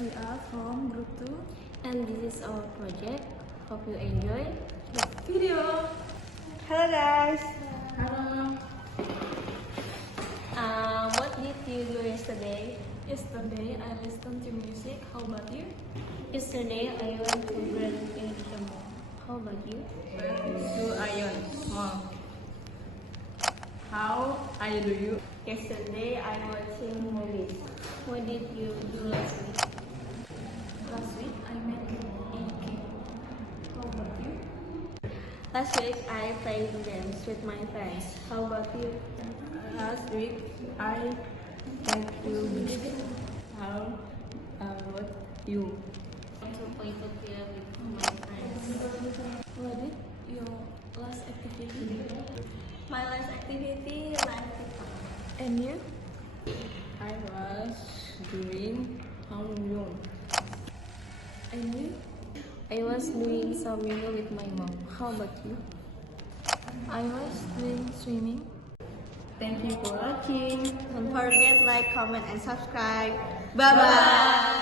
we are from Group 2 and this is our project. Hope you enjoy the video. Hello guys! Hello. What did you do yesterday? Yesterday I listened to music. How about you? Yesterday I went to Grand in the mall. How about you? To Ion Mall. How I do you? Yesterday I watching movies. What did you do last week? Last week I made cake. How about you? Last week I played games with my friends. How about you? Last week I went to beach. How about you? To play football with my friends. What did your last activity? My last activity like TikTok. And you? I was doing homeroom. And you? I was doing some yoga with my mom. How about you? I was doing swimming. Thank you for watching. Don't forget like, comment, and subscribe. Bye bye.